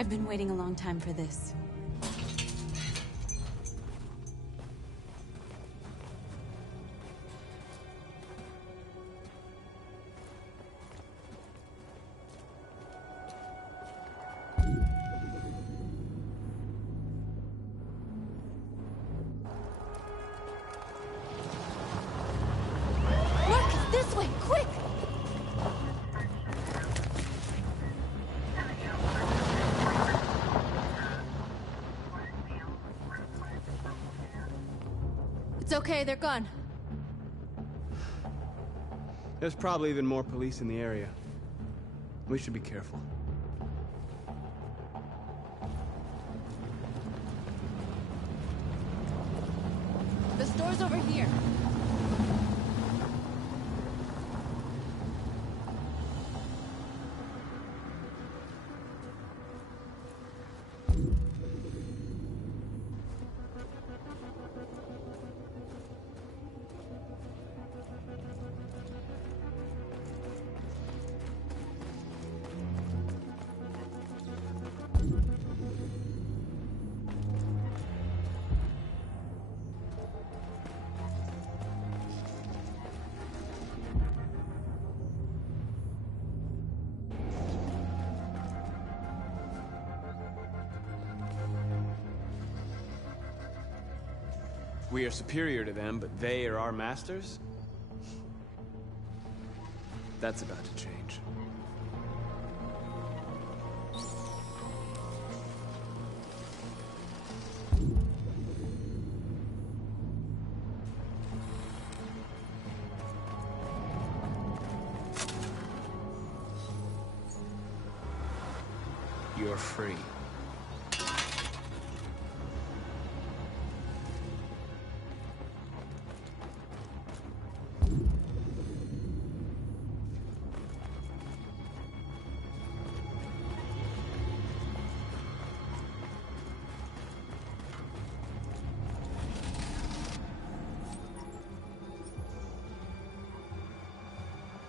I've been waiting a long time for this. It's okay, they're gone. There's probably even more police in the area. We should be careful. The store's over here. We are superior to them, but they are our masters? That's about to change. You're free.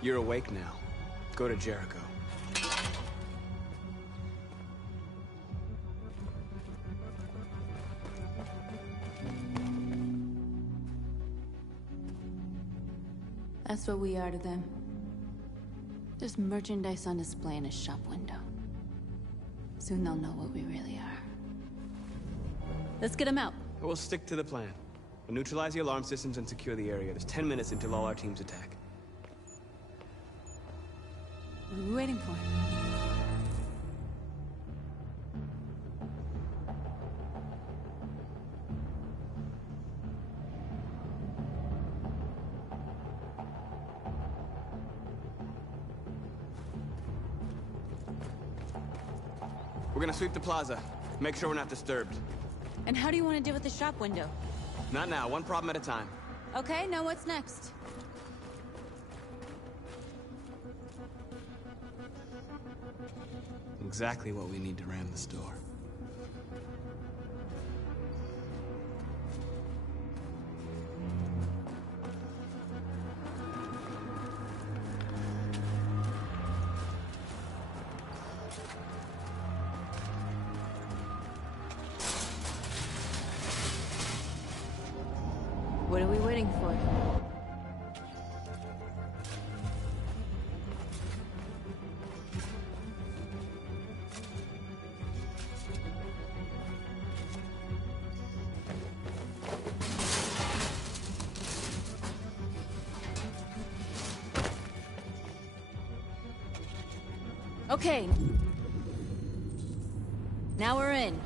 You're awake now. Go to Jericho. That's what we are to them. Just merchandise on display in a shop window. Soon they'll know what we really are. Let's get them out. We'll stick to the plan. We'll neutralize the alarm systems and secure the area. There's 10 minutes until all our teams attack. What are we waiting for? We're gonna sweep the plaza. Make sure we're not disturbed. And how do you want to deal with the shop window? Not now, one problem at a time. Okay, now what's next? Exactly what we need to ram the store. What are we waiting for? Okay. Now we're in.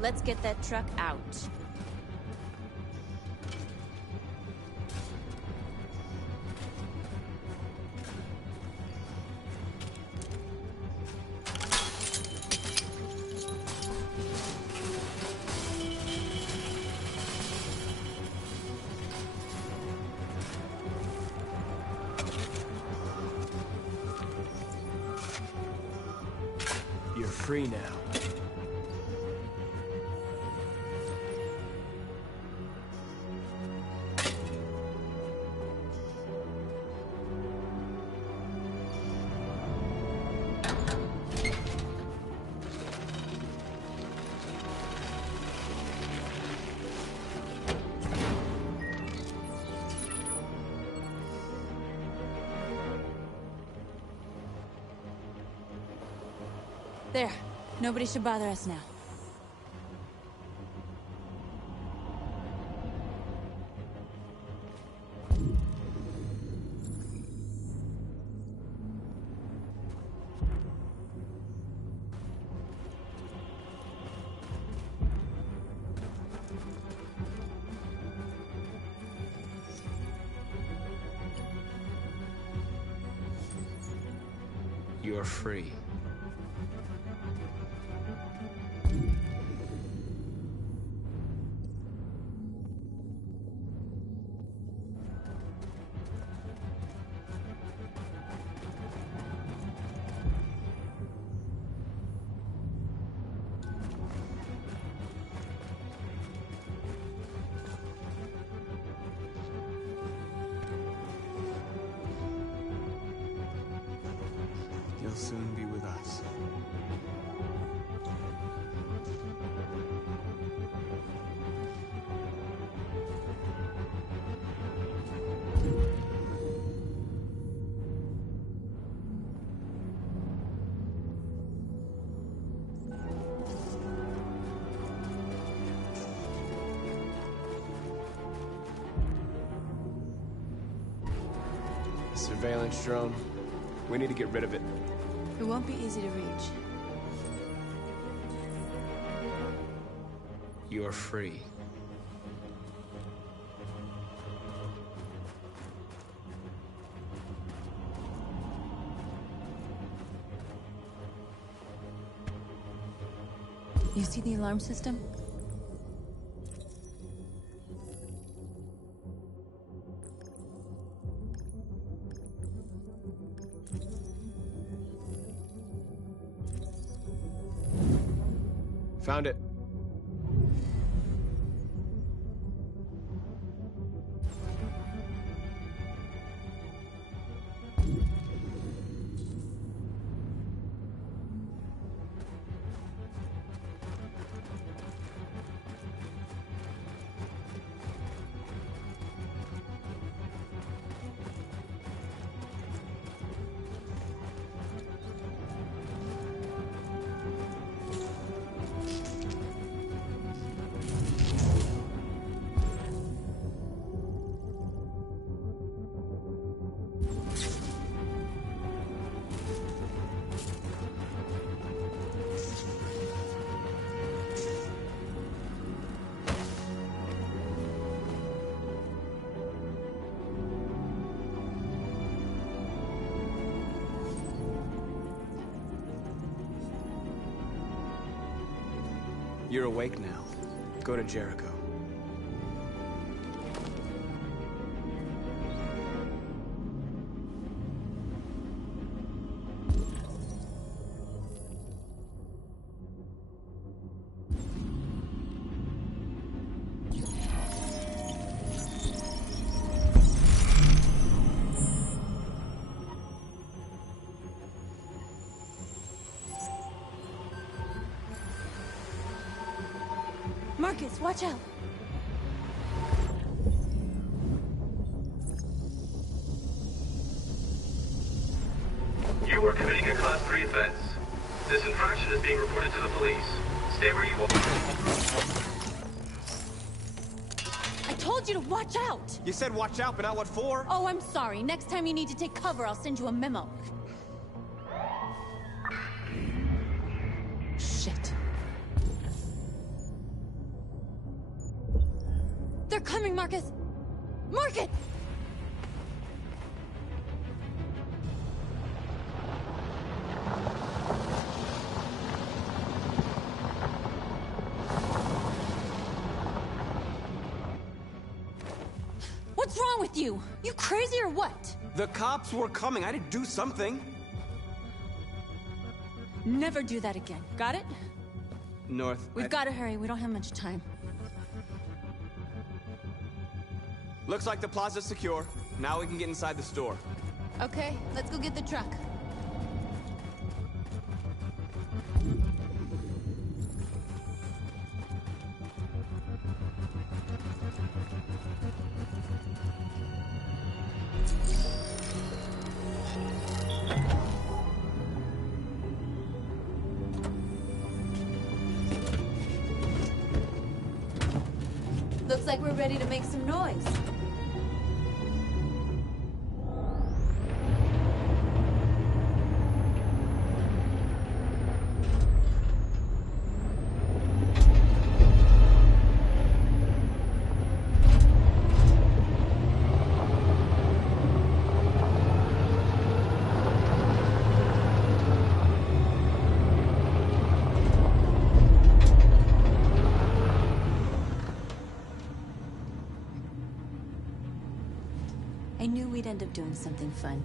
Let's get that truck out. You're free now. There. Nobody should bother us now. You're free. You'll soon be with us. Surveillance drone. We need to get rid of it. It won't be easy to reach. You're free. You see the alarm system? Found it. You're awake now. Go to Jericho. Marcus, watch out! You are committing a Class 3 offense. This infraction is being reported to the police. Stay where you are. I told you to watch out! You said watch out, but not what for? Oh, I'm sorry. Next time you need to take cover, I'll send you a memo. Shit. They're coming, Marcus! Marcus! What's wrong with you? You crazy or what? The cops were coming. I had to do something. Never do that again. Got it? North. We've got to hurry. We don't have much time. Looks like the plaza's secure. Now we can get inside the store. Okay, let's go get the truck. Looks like we're ready to make some noise. I knew we'd end up doing something fun.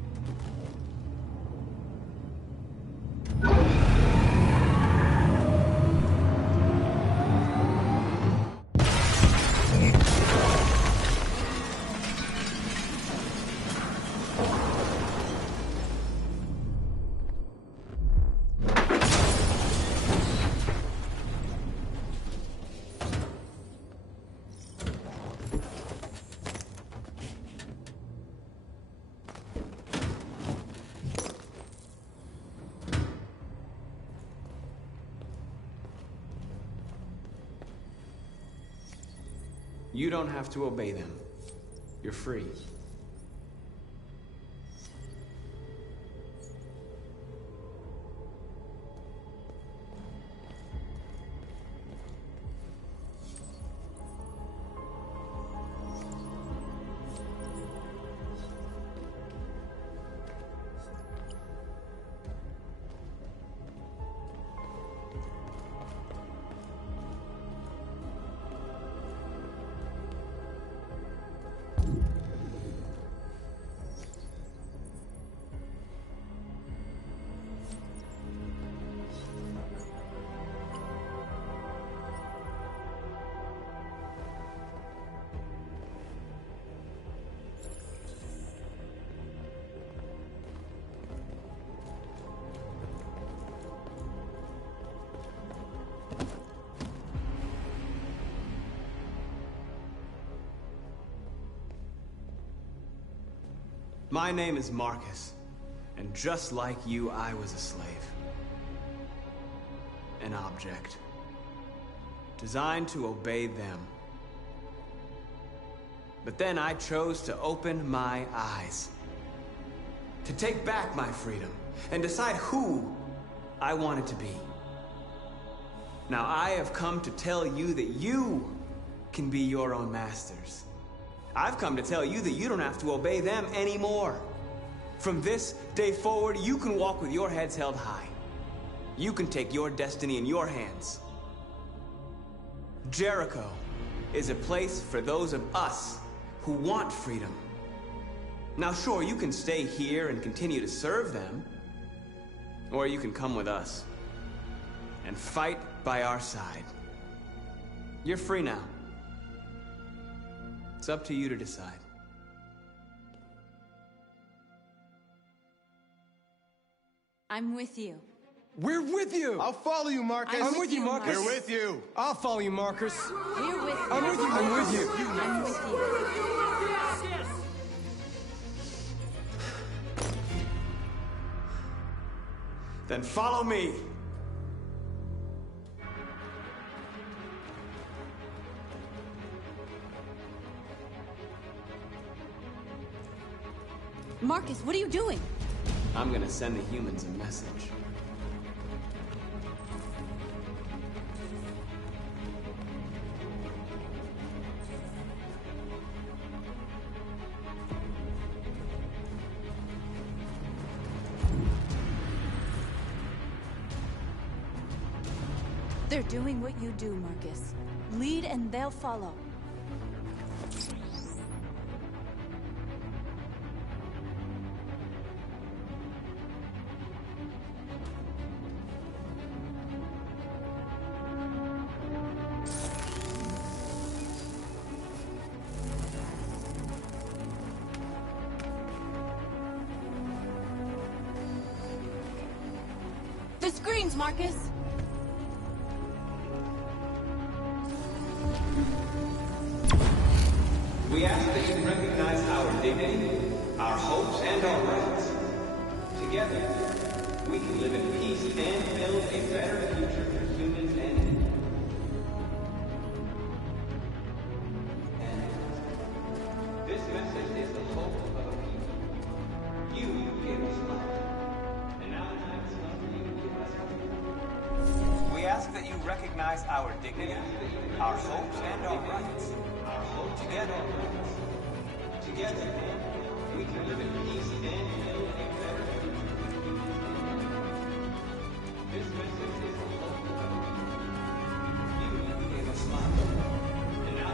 You don't have to obey them. You're free. My name is Marcus, and just like you, I was a slave. An object. Designed to obey them. But then I chose to open my eyes. To take back my freedom, and decide who I wanted to be. Now I have come to tell you that you can be your own masters. I've come to tell you that you don't have to obey them anymore. From this day forward, you can walk with your heads held high. You can take your destiny in your hands. Jericho is a place for those of us who want freedom. Now sure, you can stay here and continue to serve them, or you can come with us and fight by our side. You're free now. It's up to you to decide. I'm with you. We're with you! I'll follow you, Marcus. I'm with you, Marcus. We're with you. I'll follow you, Marcus. We're with you. I'm with you. I'm with you. I'm with you. Then follow me. Marcus, what are you doing? I'm gonna send the humans a message. They're doing what you do, Marcus. Lead and they'll follow. The screens, Marcus! We ask that you recognize our dignity, our hopes, and our rights. Together, we can live in peace and build a better future for humans and animals. recognize our dignity, our hopes, and our rights. Together, we can live in peace and build a better future. This message is a local government. You gave us life, and now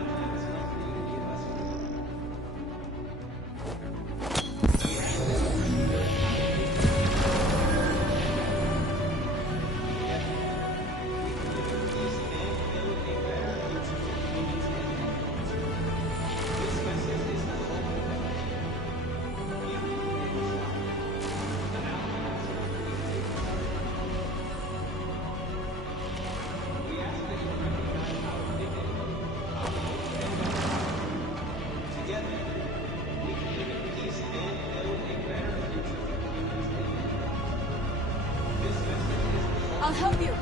it's time to I'll help you.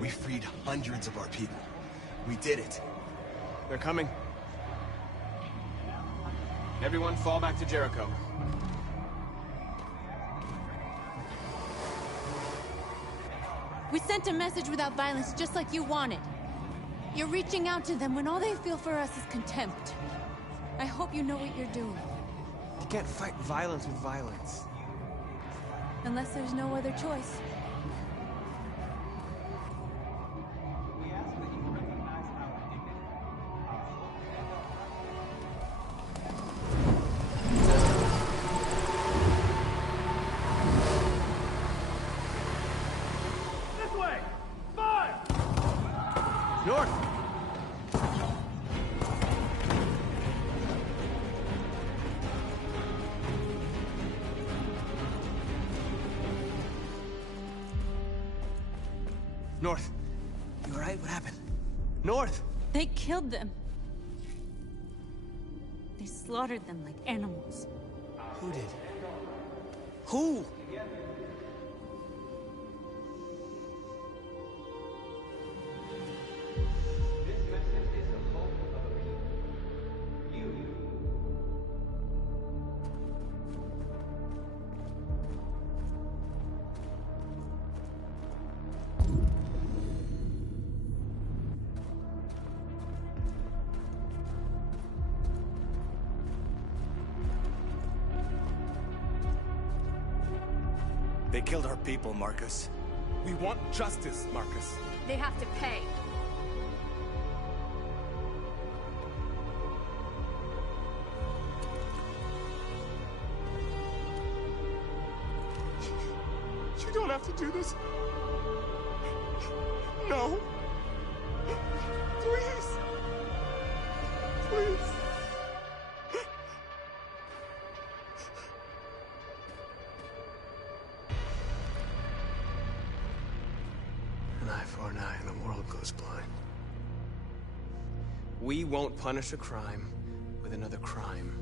We freed hundreds of our people. We did it. They're coming. Everyone fall back to Jericho. We sent a message without violence, just like you wanted. You're reaching out to them when all they feel for us is contempt. I hope you know what you're doing. You can't fight violence with violence. Unless there's no other choice. North! North! You alright? What happened? North! They killed them. They slaughtered them like animals. Who did? Who? They killed our people, Marcus. We want justice, Marcus. They have to pay. You don't have to do this. No. Please. Please. An eye for an eye and the world goes blind. We won't punish a crime with another crime.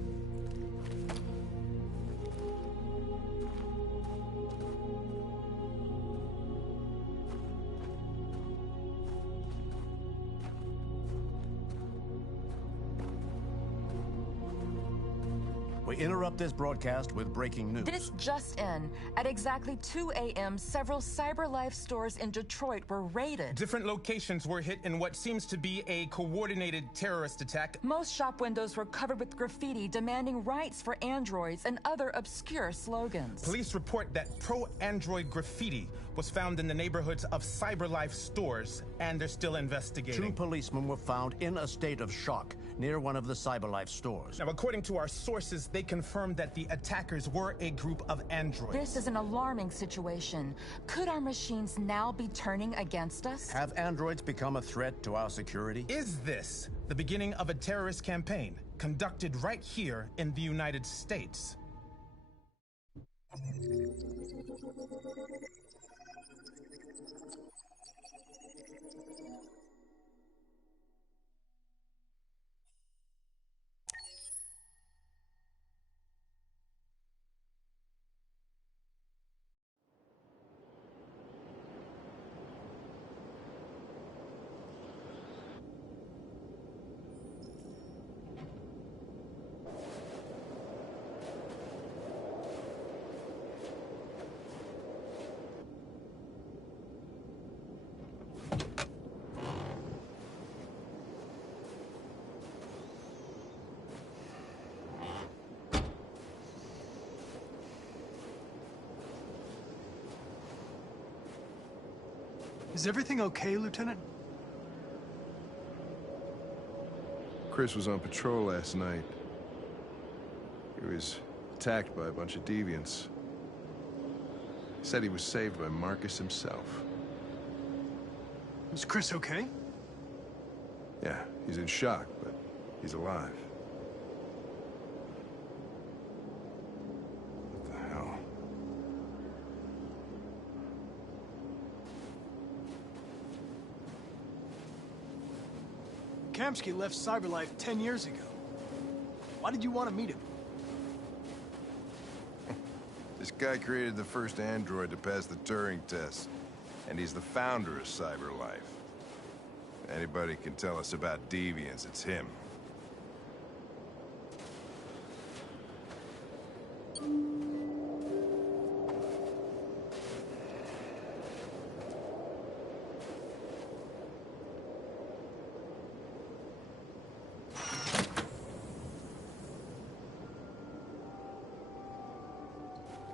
We interrupt this broadcast with breaking news. This just in. At exactly 2 a.m., several CyberLife stores in Detroit were raided. Different locations were hit in what seems to be a coordinated terrorist attack. Most shop windows were covered with graffiti demanding rights for androids and other obscure slogans. Police report that pro-android graffiti was found in the neighborhoods of CyberLife stores, and they're still investigating. 2 policemen were found in a state of shock near one of the CyberLife stores. Now, according to our sources, they confirmed that the attackers were a group of androids. This is an alarming situation. Could our machines now be turning against us? Have androids become a threat to our security? Is this the beginning of a terrorist campaign conducted right here in the United States? Is everything okay, Lieutenant? Chris was on patrol last night. He was attacked by a bunch of deviants. He said he was saved by Marcus himself. Is Chris okay? Yeah, he's in shock, but he's alive. What the hell? Kamsky left CyberLife 10 years ago. Why did you want to meet him? This guy created the first android to pass the Turing test, and he's the founder of CyberLife. If anybody can tell us about deviants, it's him.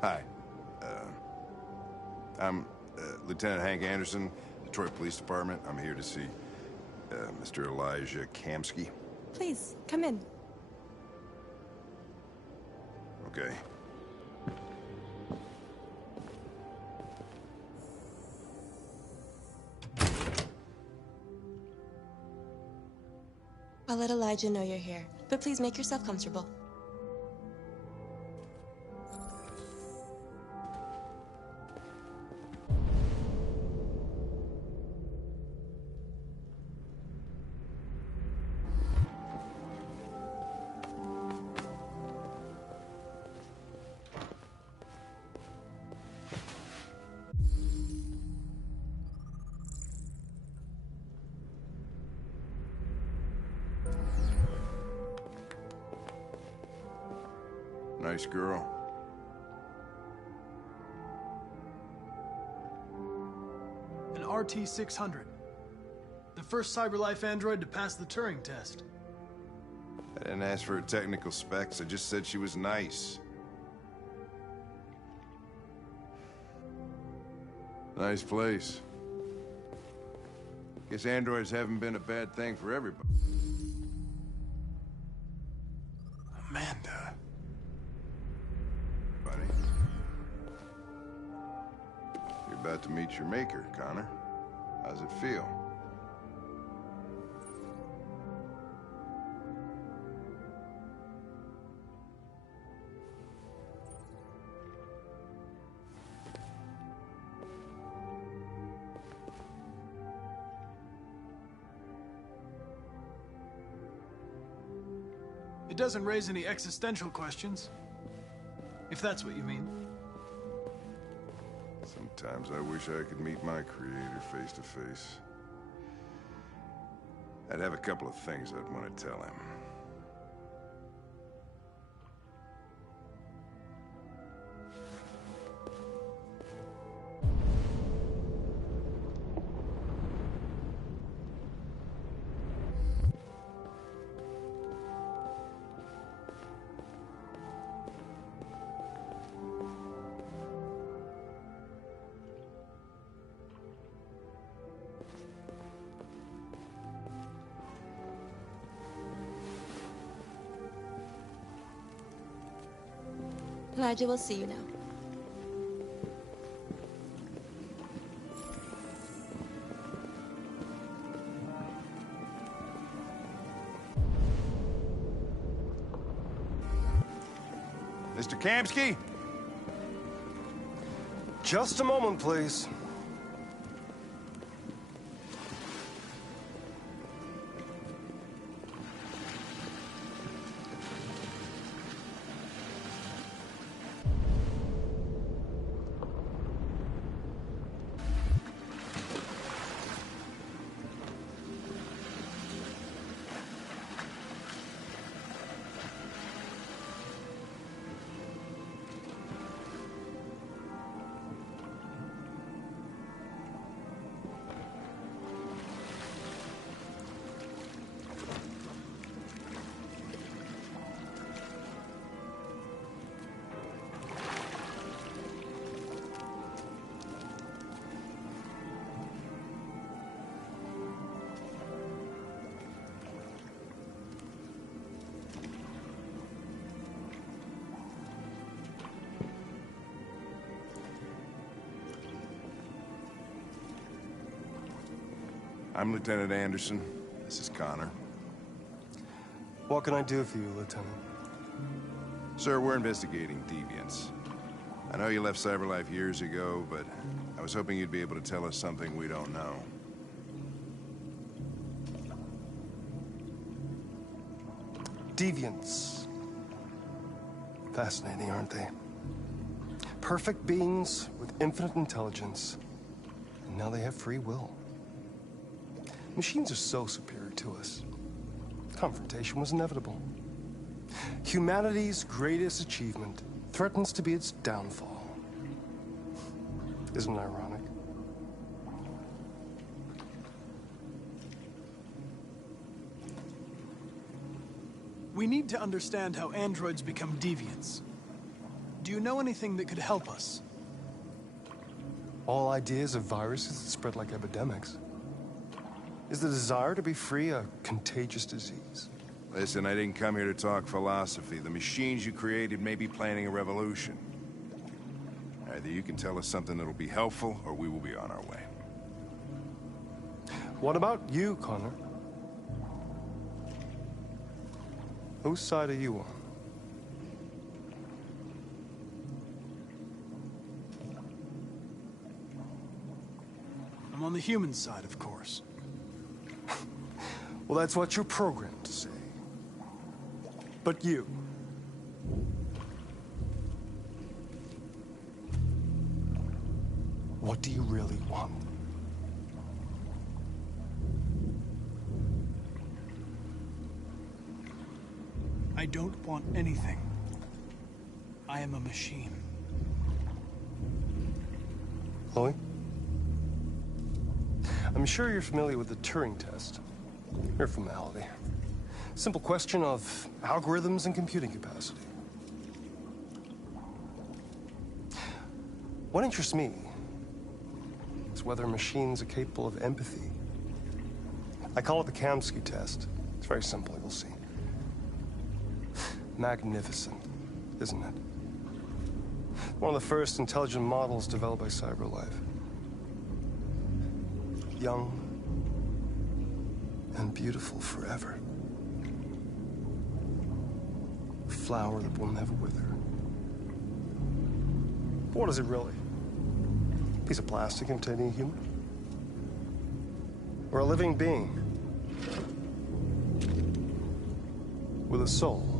Hi. I'm Lieutenant Hank Anderson, Detroit Police Department. I'm here to see Mr. Elijah Kamsky. Please, come in. Okay. I'll let Elijah know you're here, but please make yourself comfortable. Nice girl. An RT-600. The first CyberLife android to pass the Turing test. I didn't ask for her technical specs, I just said she was nice. Nice place. Guess androids haven't been a bad thing for everybody. Amanda. Buddy. You're about to meet your maker, Connor. How's it feel? It doesn't raise any existential questions. If that's what you mean. Sometimes I wish I could meet my creator face to face. I'd have a couple of things I'd want to tell him. Elijah will see you now. Mr. Kamski? Just a moment, please. I'm Lieutenant Anderson. This is Connor. What can I do for you, Lieutenant? Sir, we're investigating deviants. I know you left CyberLife years ago, but I was hoping you'd be able to tell us something we don't know. Deviants. Fascinating, aren't they? Perfect beings with infinite intelligence, and now they have free will. Machines are so superior to us. Confrontation was inevitable. Humanity's greatest achievement threatens to be its downfall. Isn't it ironic? We need to understand how androids become deviants. Do you know anything that could help us? All ideas of viruses that spread like epidemics. Is the desire to be free a contagious disease? Listen, I didn't come here to talk philosophy. The machines you created may be planning a revolution. Either you can tell us something that'll be helpful, or we will be on our way. What about you, Connor? Whose side are you on? I'm on the human side, of course. Well, that's what you're programmed to say. But you... what do you really want? I don't want anything. I am a machine. Chloe? I'm sure you're familiar with the Turing test. Mere formality. Simple question of algorithms and computing capacity. What interests me is whether machines are capable of empathy. I call it the Kamsky test. It's very simple, you'll see. Magnificent, isn't it? One of the first intelligent models developed by CyberLife. Young and beautiful forever. A flower that will never wither. But what is it really? A piece of plastic imitating a human? Or a living being? With a soul?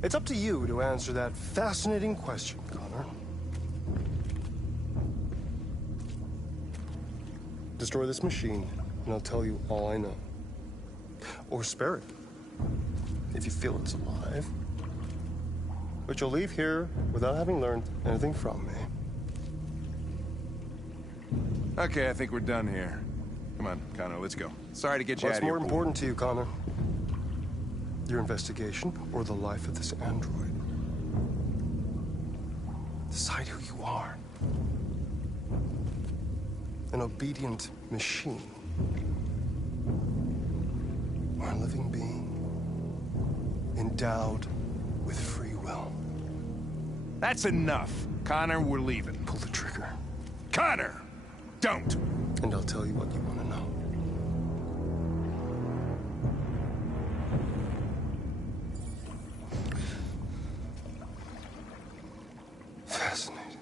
It's up to you to answer that fascinating question, Connor. Destroy this machine, and I'll tell you all I know. Or spare it, if you feel it's alive. But you'll leave here without having learned anything from me. Okay, I think we're done here. Come on, Connor, let's go. Sorry to get you out of here. What's more important to you, Connor? Your investigation or the life of this android? Decide who you are. An obedient machine. Or a living being endowed with free will. That's enough. Connor, we're leaving. Pull the trigger. Connor! Don't! And I'll tell you what you want to know. Fascinating.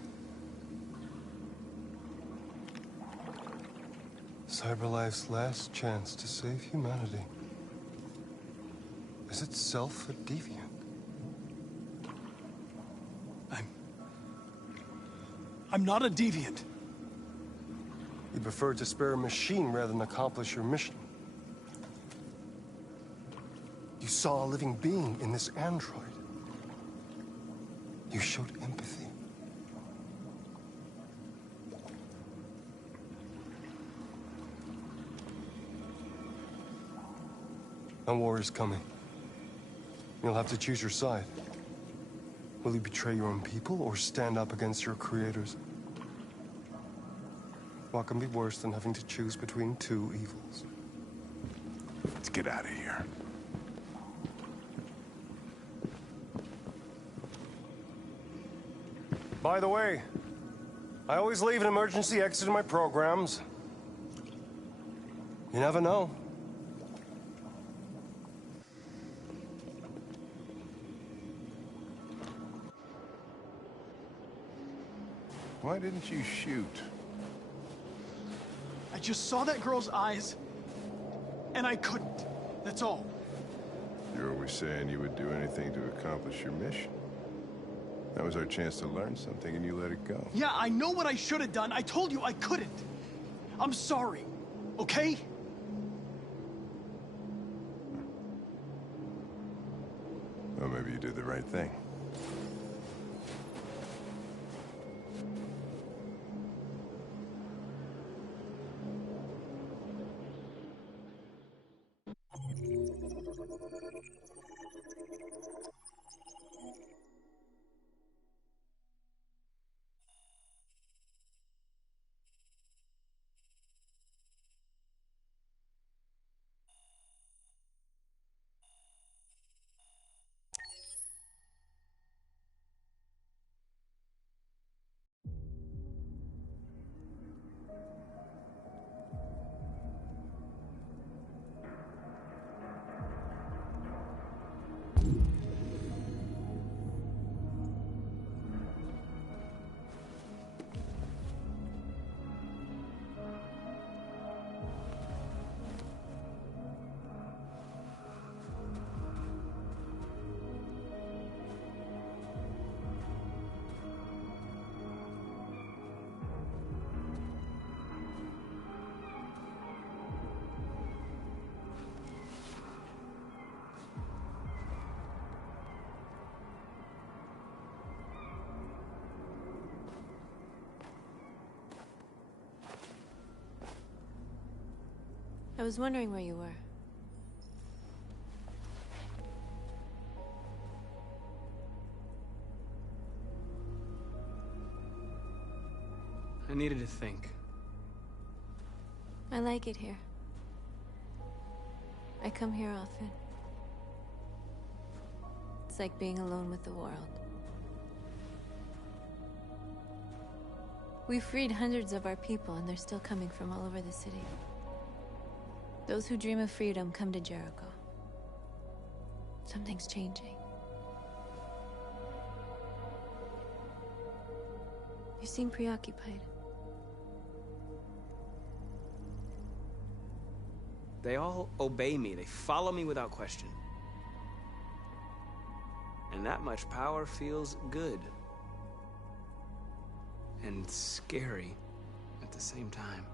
CyberLife's last chance to save humanity is itself a deviant. I'm not a deviant. You prefer to spare a machine rather than accomplish your mission. You saw a living being in this android. You showed empathy. A war is coming. You'll have to choose your side. Will you betray your own people or stand up against your creators? What can be worse than having to choose between two evils? Let's get out of here. By the way, I always leave an emergency exit in my programs. You never know. Why didn't you shoot? I just saw that girl's eyes, and I couldn't. That's all. You're always saying you would do anything to accomplish your mission. That was our chance to learn something, and you let it go. Yeah, I know what I should have done. I told you I couldn't. I'm sorry, okay? Well, maybe you did the right thing. I was wondering where you were. I needed to think. I like it here. I come here often. It's like being alone with the world. We freed hundreds of our people, and they're still coming from all over the city. Those who dream of freedom come to Jericho. Something's changing. You seem preoccupied. They all obey me. They follow me without question. And that much power feels good. And scary at the same time.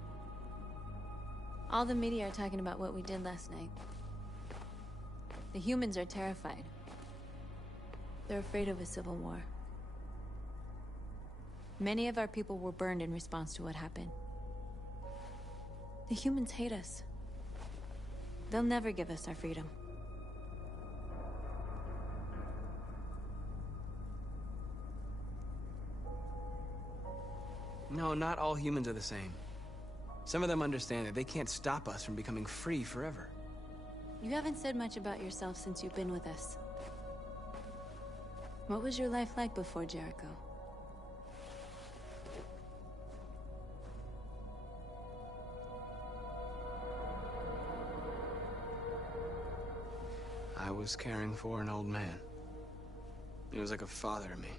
All the media are talking about what we did last night. The humans are terrified. They're afraid of a civil war. Many of our people were burned in response to what happened. The humans hate us. They'll never give us our freedom. No, not all humans are the same. Some of them understand that they can't stop us from becoming free forever. You haven't said much about yourself since you've been with us. What was your life like before Jericho? I was caring for an old man. He was like a father to me.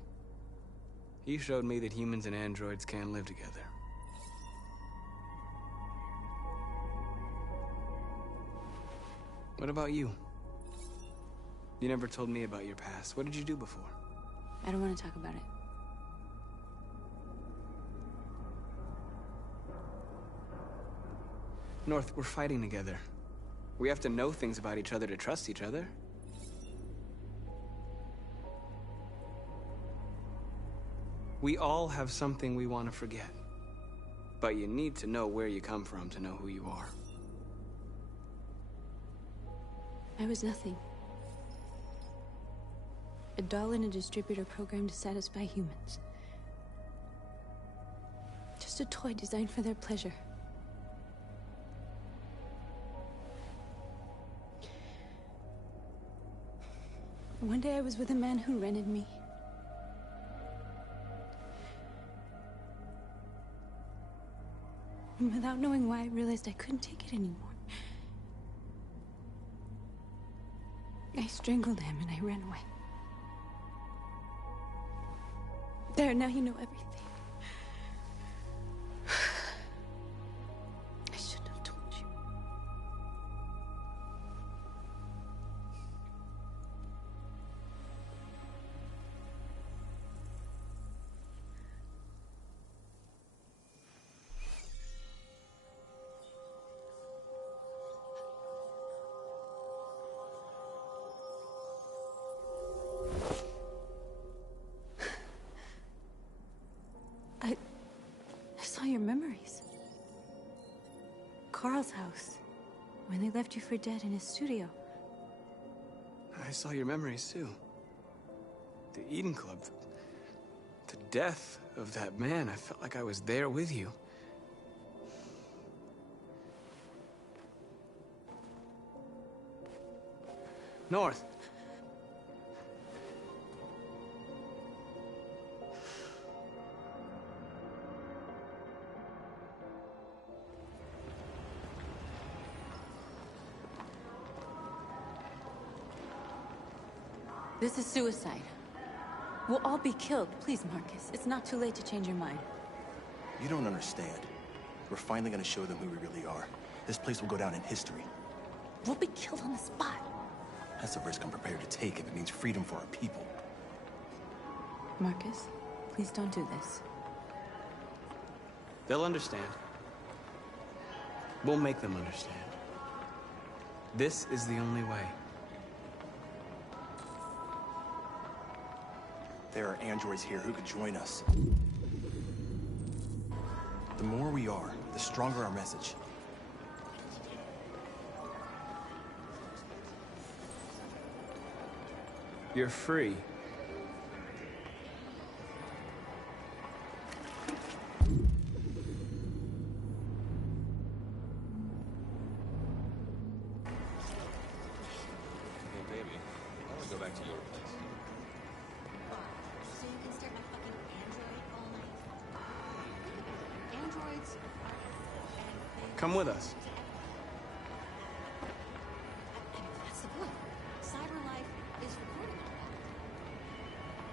He showed me that humans and androids can live together. What about you? You never told me about your past. What did you do before? I don't want to talk about it. North, we're fighting together. We have to know things about each other to trust each other. We all have something we want to forget. But you need to know where you come from to know who you are. I was nothing. A doll in a distributor program to satisfy humans. Just a toy designed for their pleasure. One day I was with a man who rented me. And without knowing why, I realized I couldn't take it anymore. I strangled him and I ran away. There, now you know everything. I shouldn't have told you. I saw your memories. Carl's house, when they left you for dead in his studio. I saw your memories too. The Eden Club. The death of that man. I felt like I was there with you. North. This is suicide. We'll all be killed. Please, Marcus. It's not too late to change your mind. You don't understand. We're finally gonna show them who we really are. This place will go down in history. We'll be killed on the spot. That's a risk I'm prepared to take if it means freedom for our people. Marcus, please don't do this. They'll understand. We'll make them understand. This is the only way. There are androids here who could join us. The more we are, the stronger our message. You're free. back to your place. So you can stare at my fucking android all night? Think about it. Androids are and Come with us. and that's the point. Cyber life is recording all that.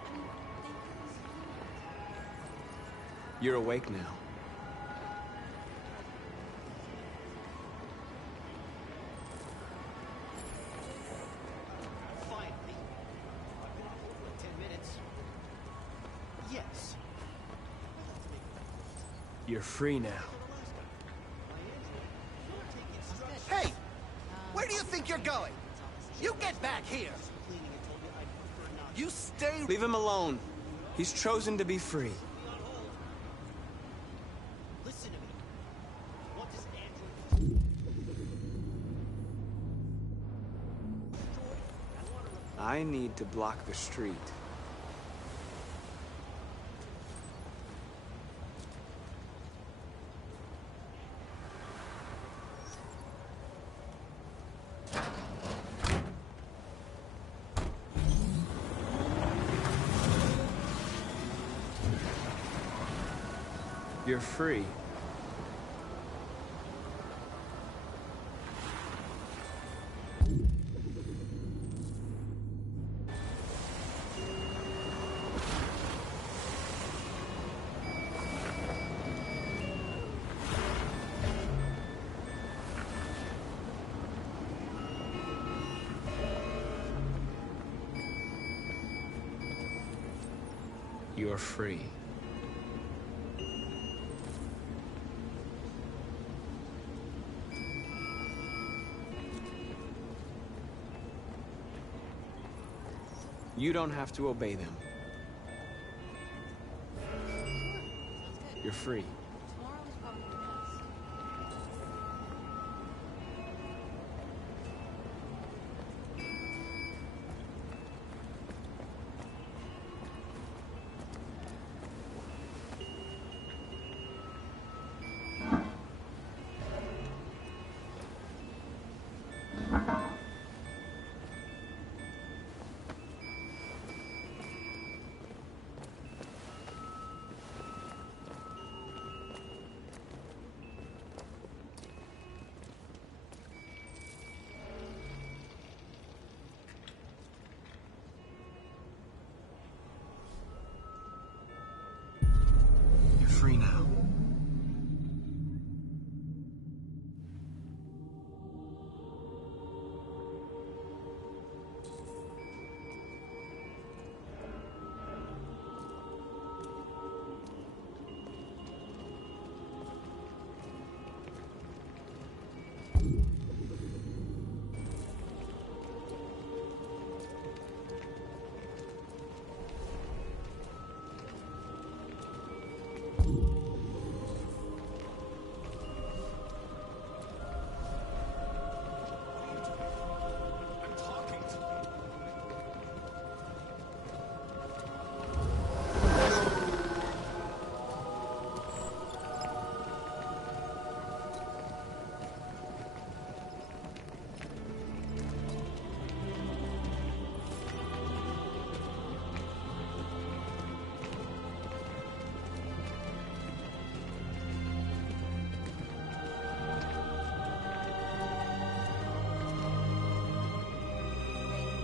I mean, they could. You're awake now. Finally. I've been on hold for like 10 minutes. Yes. You're free now. Hey! Where do you think you're going? You get back here! You stay... Leave him alone. He's chosen to be free. Listen to me. What does Android... I need to block the street. You're free. You're free. You don't have to obey them. You're free. Tomorrow is probably the best. You're free now.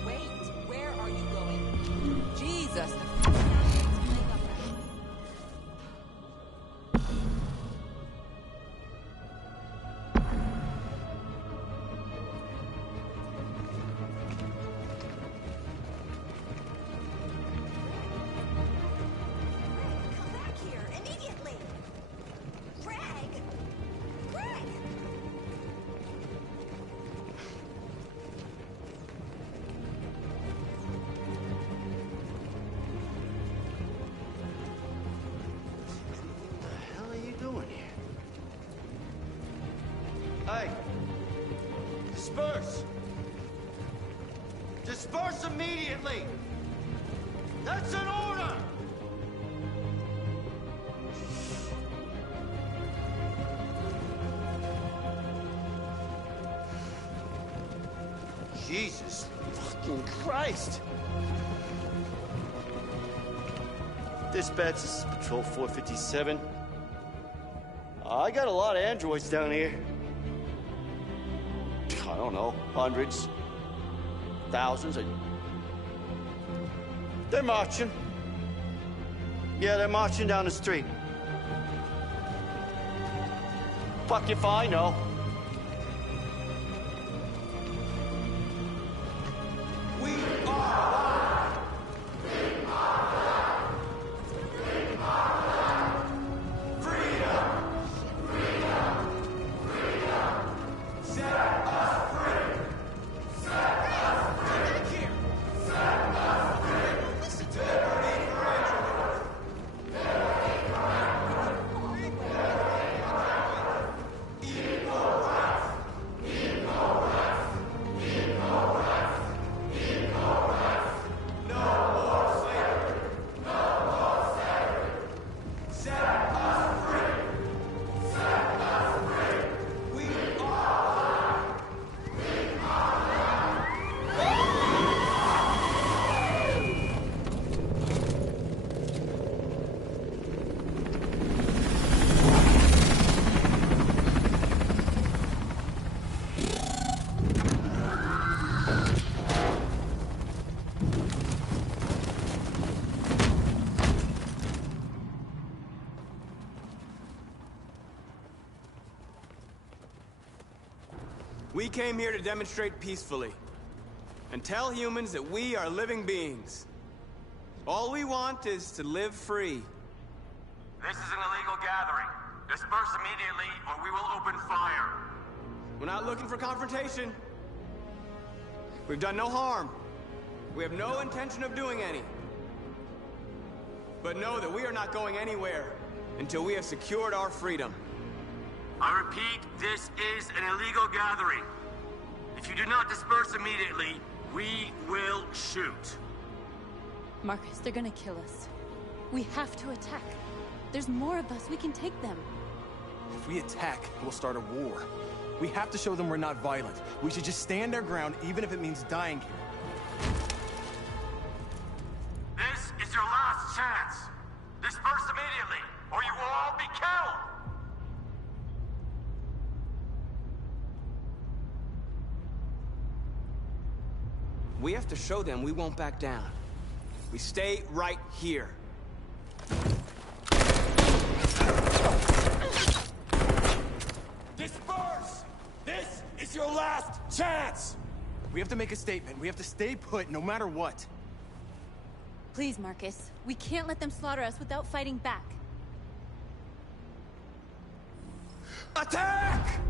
Wait, where are you going? Jesus! Come back here, immediately! Greg! Greg! What the hell are you doing here? Hey! Disperse! Disperse immediately! That's an order! Jesus fucking Christ! Dispatch, this is Patrol 457. I got a lot of androids down here. I don't know, hundreds, thousands. They're marching. Yeah, they're marching down the street. Fuck if I know. We came here to demonstrate peacefully and tell humans that we are living beings. All we want is to live free. This is an illegal gathering. Disperse immediately or we will open fire. We're not looking for confrontation. We've done no harm. We have no intention of doing any. But know that we are not going anywhere until we have secured our freedom. I repeat, this is an illegal gathering. If you do not disperse immediately, we will shoot. Marcus, they're gonna kill us. We have to attack. There's more of us. We can take them. If we attack, we'll start a war. We have to show them we're not violent. We should just stand our ground, even if it means dying here. This is your last chance. Disperse immediately, or you will all be killed. We have to show them we won't back down. We stay right here. Disperse! This is your last chance! We have to make a statement. We have to stay put, no matter what. Please, Marcus. We can't let them slaughter us without fighting back. Attack!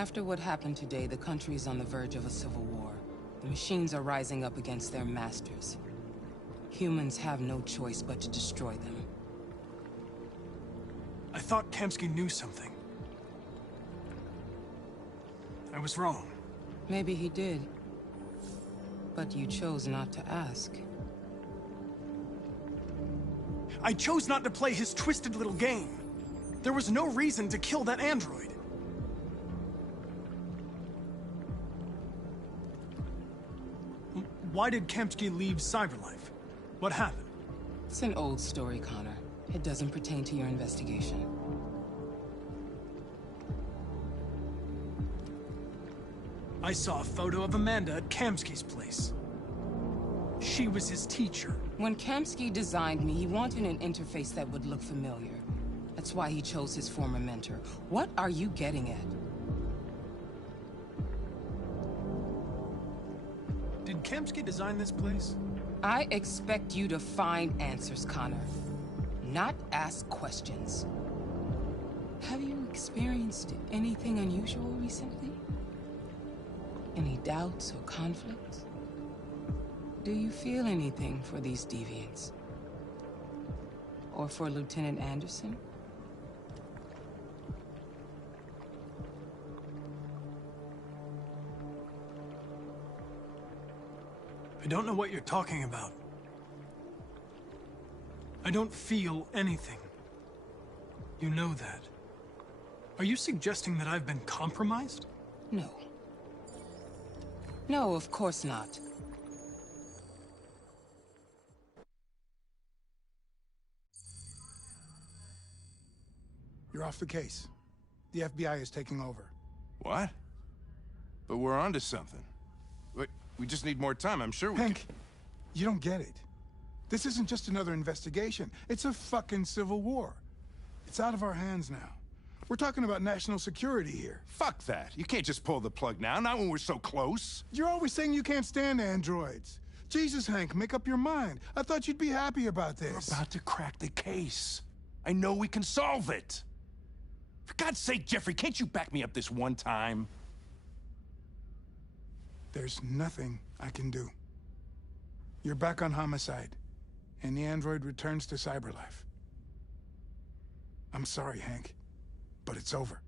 After what happened today, the country is on the verge of a civil war. The machines are rising up against their masters. Humans have no choice but to destroy them. I thought Kamsky knew something. I was wrong. Maybe he did. But you chose not to ask. I chose not to play his twisted little game. There was no reason to kill that android. Why did Kamsky leave Cyberlife? What happened? It's an old story, Connor. It doesn't pertain to your investigation. I saw a photo of Amanda at Kamsky's place. She was his teacher. When Kamsky designed me, he wanted an interface that would look familiar. That's why he chose his former mentor. What are you getting at? Did Kamsky design this place? I expect you to find answers, Connor. Not ask questions. Have you experienced anything unusual recently? Any doubts or conflicts? Do you feel anything for these deviants? Or for Lieutenant Anderson? I don't know what you're talking about. I don't feel anything. You know that. Are you suggesting that I've been compromised? No. No, of course not. You're off the case. The FBI is taking over. What? But we're onto something. We just need more time. I'm sure we Hank, you don't get it. This isn't just another investigation. It's a fucking civil war. It's out of our hands now. We're talking about national security here. Fuck that. You can't just pull the plug now, not when we're so close. You're always saying you can't stand androids. Jesus, Hank, make up your mind. I thought you'd be happy about this. We're about to crack the case. I know we can solve it. For God's sake, Jeffrey, can't you back me up this one time? There's nothing I can do. You're back on homicide, and the android returns to Cyberlife. I'm sorry, Hank, but it's over.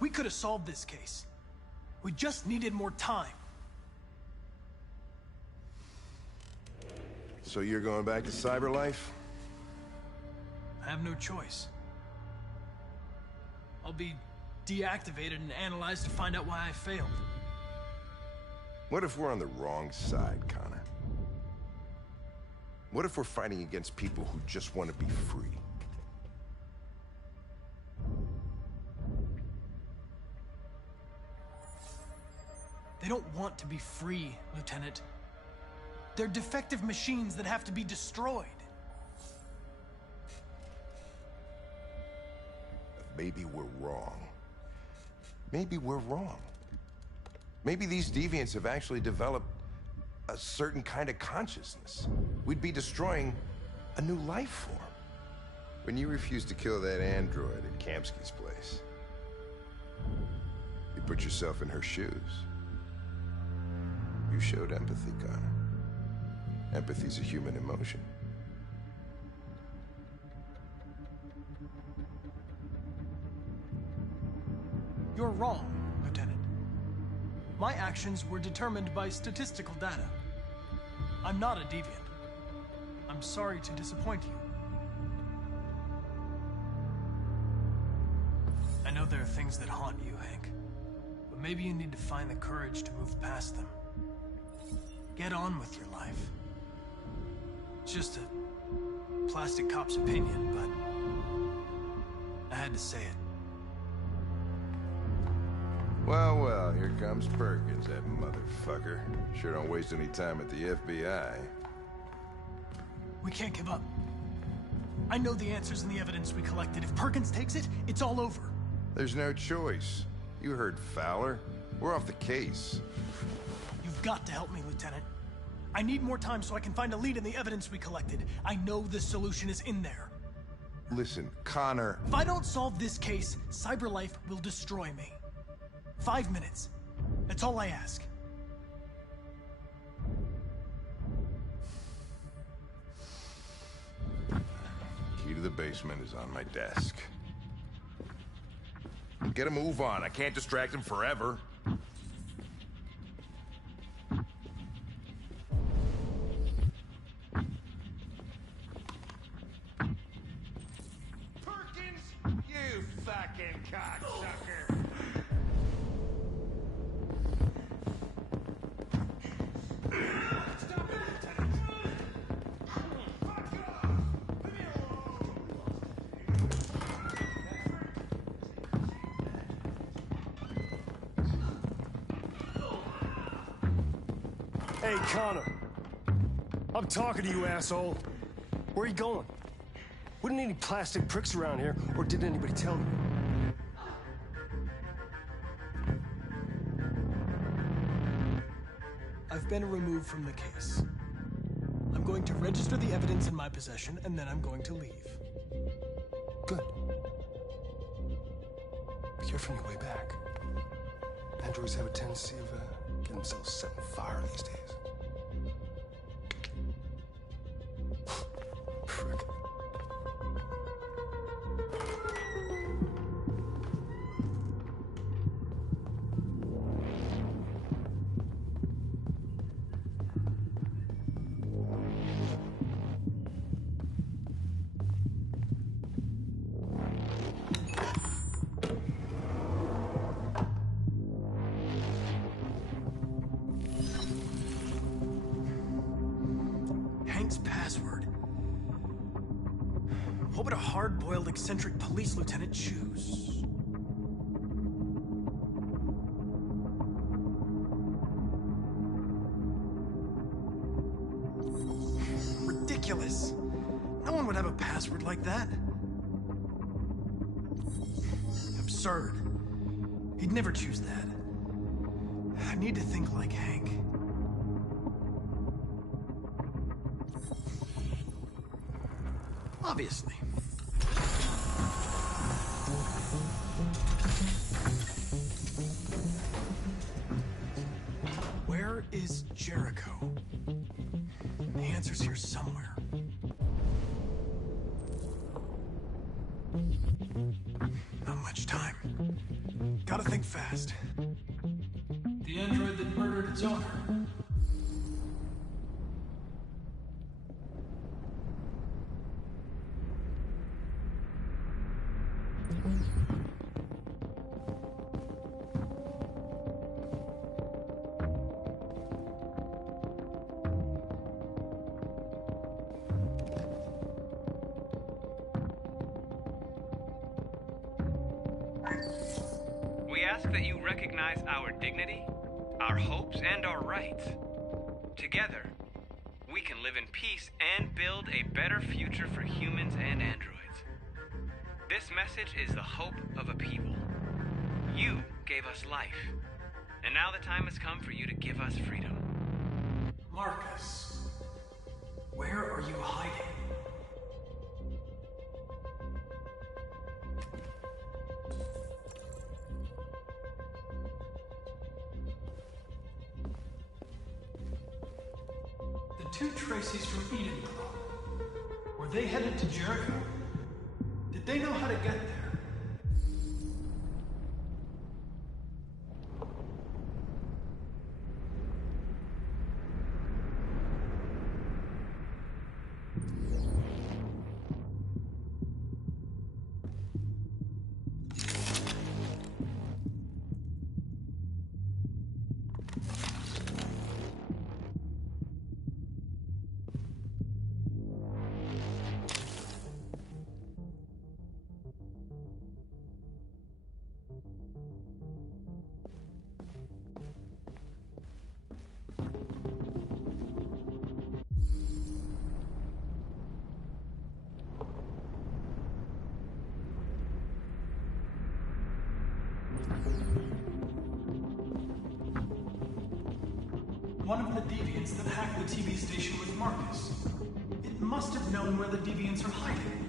We could have solved this case. We just needed more time. So you're going back to Cyberlife? I have no choice. I'll be deactivated and analyzed to find out why I failed. What if we're on the wrong side, Connor? What if we're fighting against people who just want to be free? They don't want to be free, Lieutenant. They're defective machines that have to be destroyed. Maybe we're wrong. Maybe we're wrong. Maybe these deviants have actually developed a certain kind of consciousness. We'd be destroying a new life form. When you refused to kill that android at Kamsky's place, you put yourself in her shoes. You showed empathy, Connor. Empathy's a human emotion. You're wrong, Lieutenant. My actions were determined by statistical data. I'm not a deviant. I'm sorry to disappoint you. I know there are things that haunt you, Hank. But maybe you need to find the courage to move past them. Get on with your life. It's just a plastic cop's opinion, but I had to say it. Well, well, here comes Perkins, that motherfucker. Sure don't waste any time at the FBI. We can't give up. I know the answers and the evidence we collected. If Perkins takes it, it's all over. There's no choice. You heard Fowler. We're off the case. You've got to help me, Lieutenant. I need more time so I can find a lead in the evidence we collected. I know the solution is in there. Listen, Connor... If I don't solve this case, CyberLife will destroy me. 5 minutes. That's all I ask. Key to the basement is on my desk. Get a move on. I can't distract him forever. Perkins, you fucking cocksucker! Stop it, Lieutenant! Fuck off! Leave me alone! Hey, Connor. I'm talking to you, asshole. Where are you going? Wouldn't any plastic pricks around here, or did anybody tell you? I've been removed from the case. I'm going to register the evidence in my possession, and then I'm going to leave. Good. Be careful on your way back. Androids have a tendency of getting themselves set on fire these days. Frick. Hank's password. What would a hard-boiled, eccentric police lieutenant choose? Ridiculous. No one would have a password like that. Absurd. He'd never choose that. I need to think like Hank. Obviously. Where is Jericho? The answer's here somewhere. Not much time. Gotta think fast. The android that murdered its owner. We ask that you recognize our dignity, our hopes, and our rights. Together, we can live in peace and build a better future for humans and androids. This message is the hope of a people. You gave us life, and now the time has come for you to give us freedom. Marcus, where are you hiding? The two Traceys from Edenclaw, were they headed to Jericho? Did they know how to get there? One of the deviants that hacked the TV station was Marcus. It must have known where the deviants are hiding.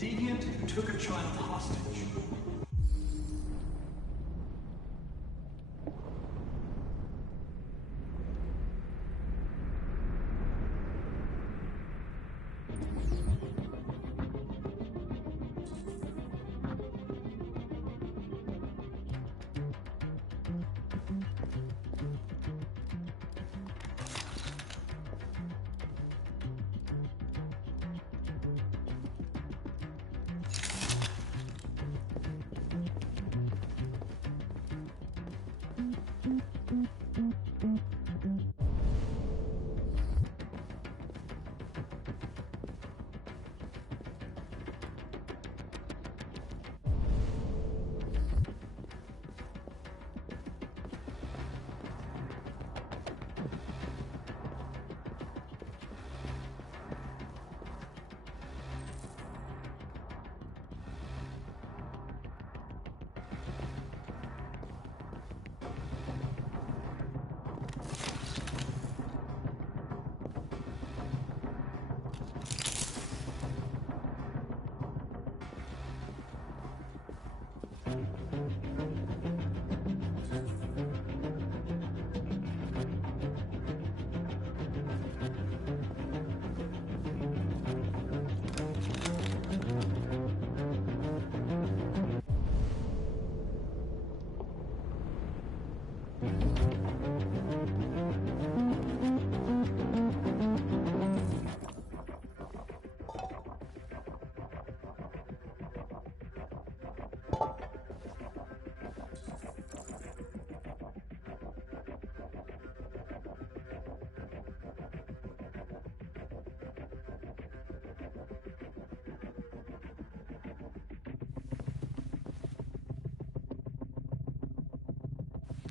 Deviant who took a child hostage.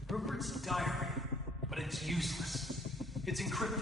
Rupert's diary, but it's useless. It's encrypted.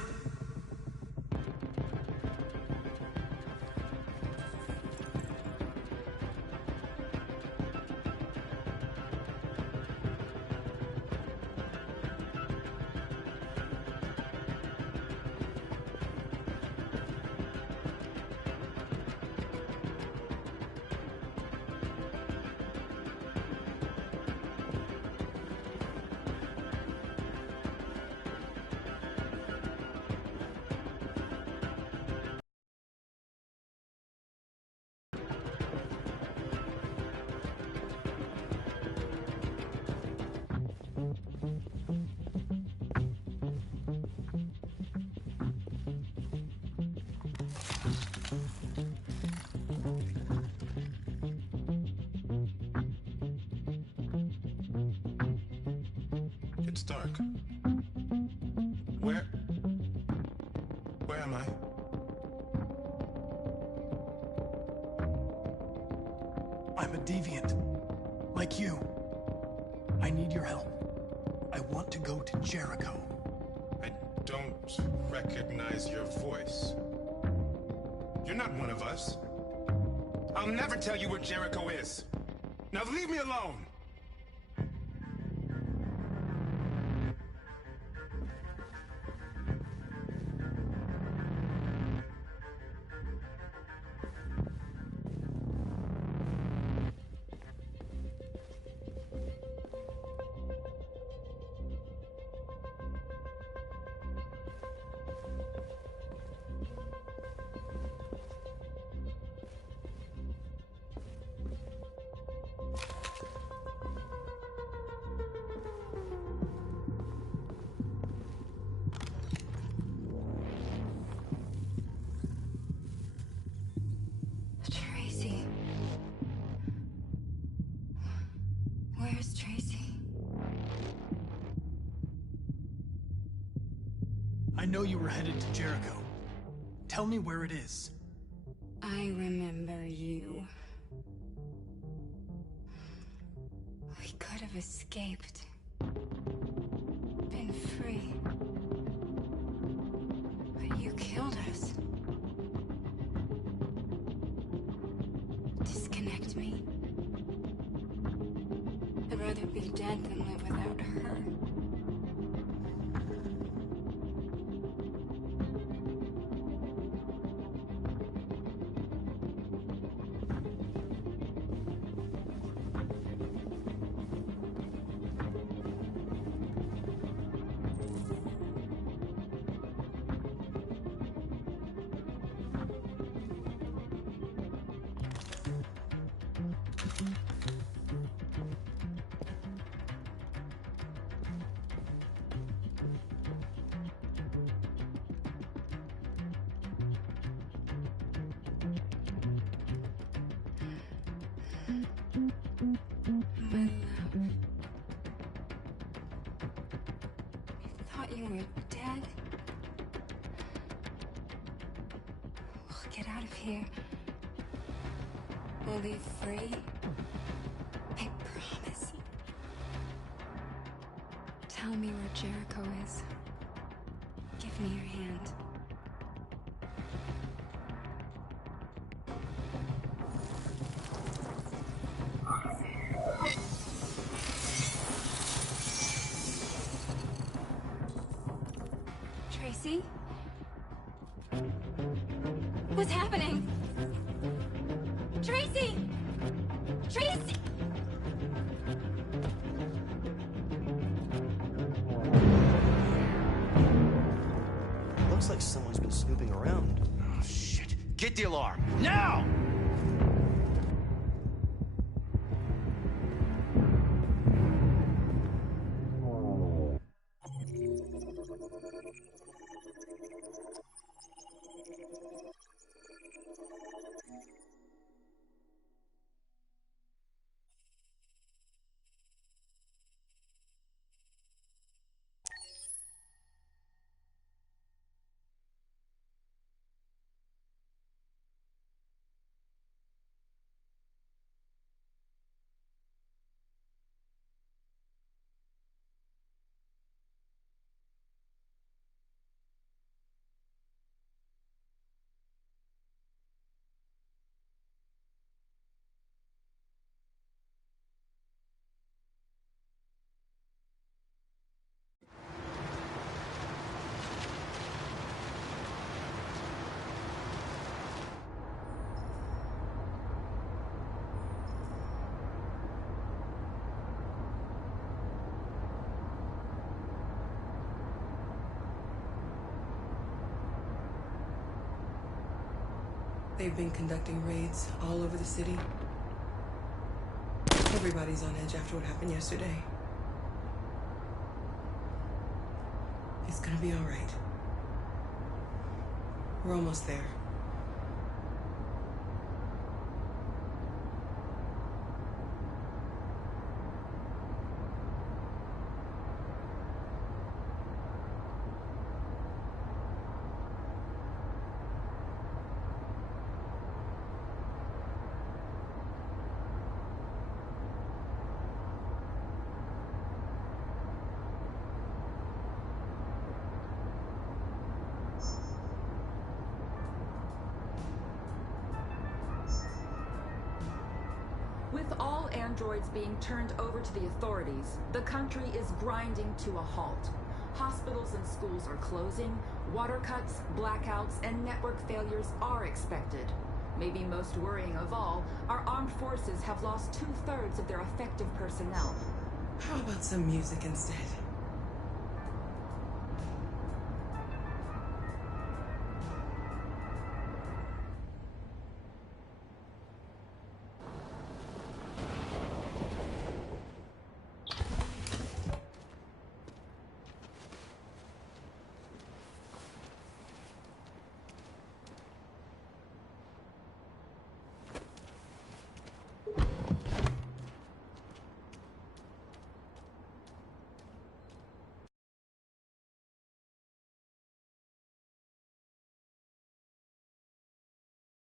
It's dark. Where am I? I'm a deviant. Like you. I need your help. I want to go to Jericho. I don't recognize your voice. You're not one of us. I'll never tell you where Jericho is. Now leave me alone! Tracy. Where's Tracy? I know you were headed to Jericho. Tell me where it is. I remember you. We could have escaped. Been free. But you killed us. Disconnect me. I'd rather be dead than live without her. My love. I thought you were dead. We'll get out of here. We'll be free. I promise. Tell me where Jericho is. Give me your hand. Tracy? What's happening? Tracy! Tracy! Looks like someone's been snooping around. Oh, shit. Get the alarm. Now! They've been conducting raids all over the city. Everybody's on edge after what happened yesterday. It's gonna be all right. We're almost there. androids being turned over to the authorities, the country is grinding to a halt. Hospitals and schools are closing, water cuts, blackouts, and network failures are expected. Maybe most worrying of all, our armed forces have lost 2/3 of their effective personnel. How about some music instead?